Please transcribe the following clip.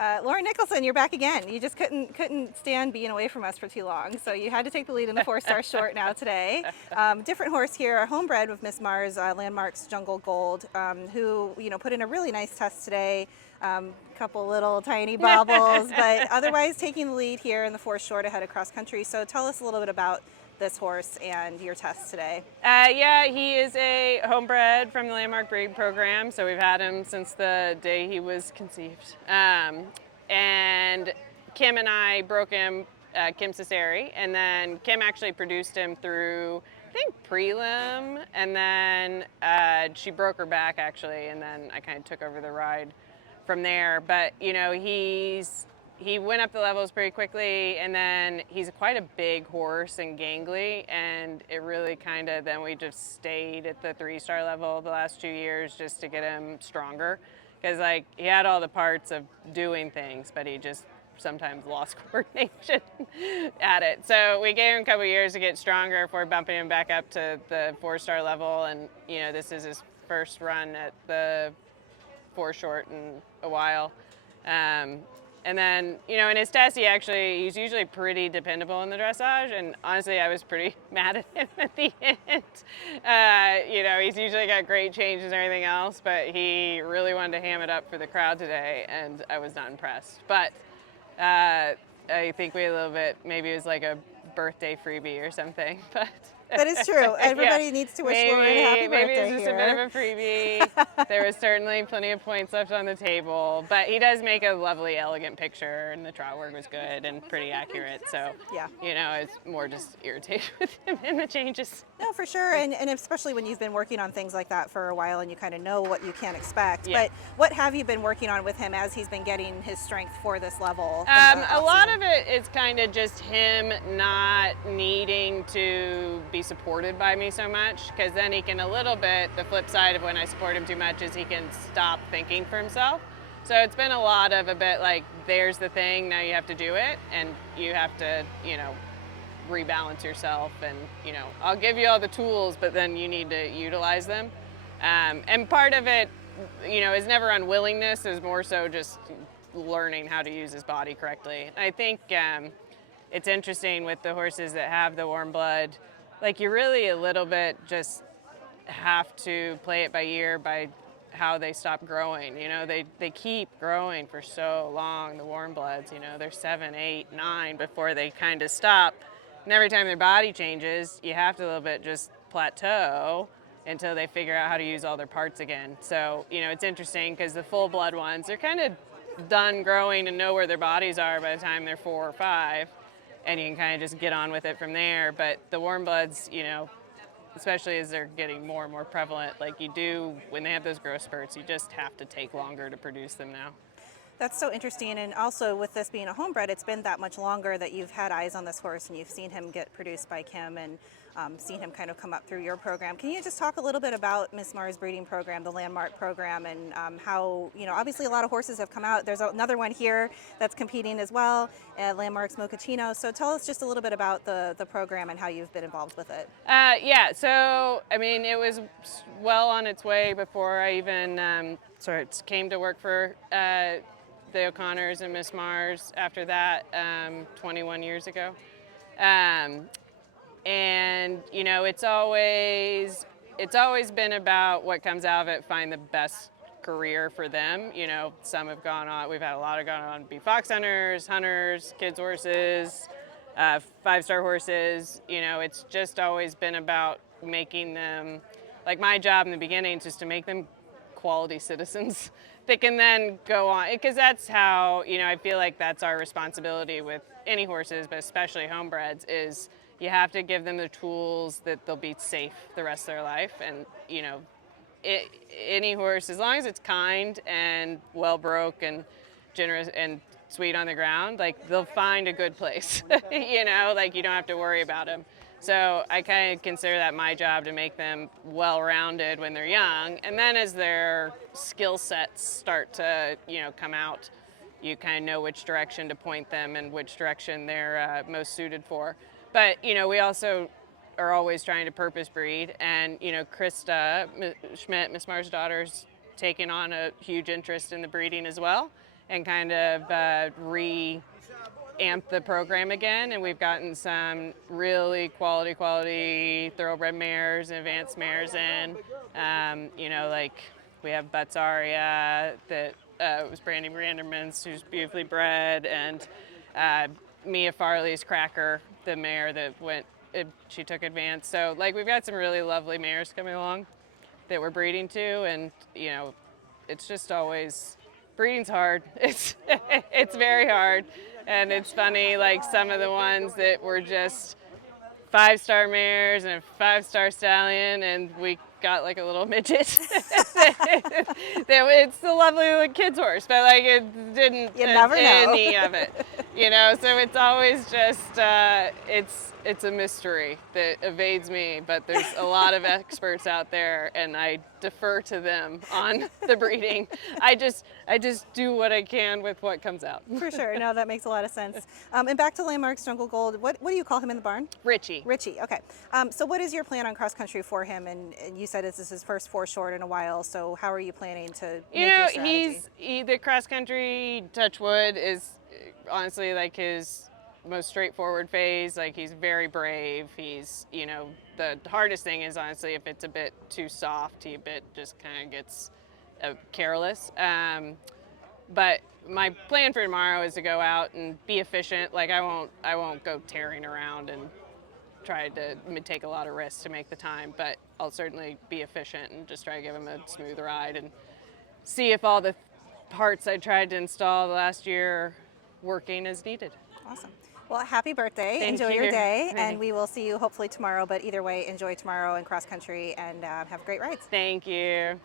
Lauren Nicholson, you're back again. You just couldn't stand being away from us for too long, so you had to take the lead in the 4-star short now today. Different horse here, a homebred with Miss Mars, Landmark's Jungle Gold, who put in a really nice test today. Couple little tiny bobbles, but otherwise taking the lead here in the 4 short ahead of cross country. So tell us a little bit about this horse and your test today. Yeah, he is a homebred from the Landmark Breed program, so we've had him since the day he was conceived. And Kim and I broke him, Kim Cesari, and then Kim actually produced him through, I think, prelim, and then she broke her back actually, and then I kind of took over the ride from there. But he went up the levels pretty quickly, and then he's quite a big horse and gangly, and it really then we just stayed at the 3-star level the last 2 years just to get him stronger, because he had all the parts of doing things, but he just sometimes lost coordination at it. So we gave him a couple years to get stronger before bumping him back up to the 4-star level, and this is his first run at the 4 short in a while. And then, in his test, he's usually pretty dependable in the dressage, and honestly, I was pretty mad at him at the end. He's usually got great changes and everything else, but he really wanted to ham it up for the crowd today, and I was not impressed. But I think we had a little bit, maybe it was like a birthday freebie or something, but... That is true. Everybody needs to wish Lauren a happy birthday Maybe it's just here. a bit of a freebie. There was certainly plenty of points left on the table, but he does make a lovely, elegant picture, and the trot work was good and pretty accurate. So, yeah, it's more just irritated with him and the changes. No, for sure, and especially when you've been working on things like that for a while and you kind of know what you can expect. Yeah. But what have you been working on with him as he's been getting his strength for this level? A lot of it is kind of just him not needing to be supported by me so much, because then he can a little bit, the flip side of when I support him too much is he can stop thinking for himself. So it's been a lot of a bit like, there's the thing, now you have to do it, and you have to, rebalance yourself, and I'll give you all the tools, but then you need to utilize them. And part of it, is never unwillingness, is more so just learning how to use his body correctly. I think it's interesting with the horses that have the warm blood, you really a little bit just have to play it by ear by how they stop growing. They keep growing for so long, the warm bloods, they're 7, 8, 9 before they kind of stop. And every time their body changes, you have to a little bit just plateau until they figure out how to use all their parts again. So, it's interesting because the full blood ones, they're kind of done growing and know where their bodies are by the time they're 4 or 5. And you can kind of just get on with it from there. But the warm bloods, especially as they're getting more and more prevalent, like you do when they have those growth spurts, you just have to take longer to produce them now. That's so interesting, and also with this being a homebred, it's been that much longer that you've had eyes on this horse and you've seen him get produced by Kim and seen him kind of come up through your program. Can you just talk a little bit about Miss Mars breeding program, the Landmark program, and how, obviously a lot of horses have come out. There's another one here that's competing as well, Landmark's Mochaccino. So tell us just a little bit about the program and how you've been involved with it. Yeah, so, it was well on its way before I even came to work for the O'Connors and Miss Mars after that 21 years ago. And it's always been about what comes out of it, find the best career for them. Some have gone on, we've had a lot of gone on to be fox hunters, kids horses, 5-star horses. It's just always been about making them, like my job in the beginning is just to make them quality citizens that can then go on, because that's how, I feel like that's our responsibility with any horses, but especially homebreds, is you have to give them the tools that they'll be safe the rest of their life. And, any horse, as long as it's kind and well broke and generous and sweet on the ground, they'll find a good place, you don't have to worry about them. So I kind of consider that my job, to make them well-rounded when they're young. And then as their skill sets start to, come out, you kind of know which direction to point them and which direction they're most suited for. But, we also are always trying to purpose breed. And, Krista Schmidt, Miss Mars' daughter's taken on a huge interest in the breeding as well. and kind of amp the program again, and we've gotten some really quality thoroughbred mares and advanced mares in. You know, like we have Butzaria that was Brandy Branderman's, who's beautifully bred, and Mia Farley's Cracker, the mare that she took advanced. So like we've got some really lovely mares coming along that we're breeding to, and you know, it's just always, breeding's hard. It's very hard. And it's funny, like some of the ones that were just 5-star mares and a 5-star stallion, and we got like a little midget. It's a lovely kid's horse, but like it didn't You never know. any of it, you know. So it's always just it's a mystery that evades me. But there's a lot of experts out there, and I defer to them on the breeding. I just do what I can with what comes out. For sure. No, that makes a lot of sense. And back to Landmark's Jungle Gold. What do you call him in the barn? Richie. Richie. Okay. So what is your plan on cross country for him? And you said this is his first 4 short in a while. So how are you planning to make your strategy? The cross country, touch wood, is honestly like his most straightforward phase. Like he's very brave. He's, you know, the hardest thing is honestly if it's a bit too soft, he just kind of gets careless. But my plan for tomorrow is to go out and be efficient. Like I won't go tearing around and try to take a lot of risks to make the time, but I'll certainly be efficient and just try to give him a smooth ride and see if all the parts I tried to install last year are working as needed. Awesome. Well, happy birthday. Thank enjoy you. your day, Thank and you. we will see you hopefully tomorrow. But either way, enjoy tomorrow and cross country, and have great rides. Thank you.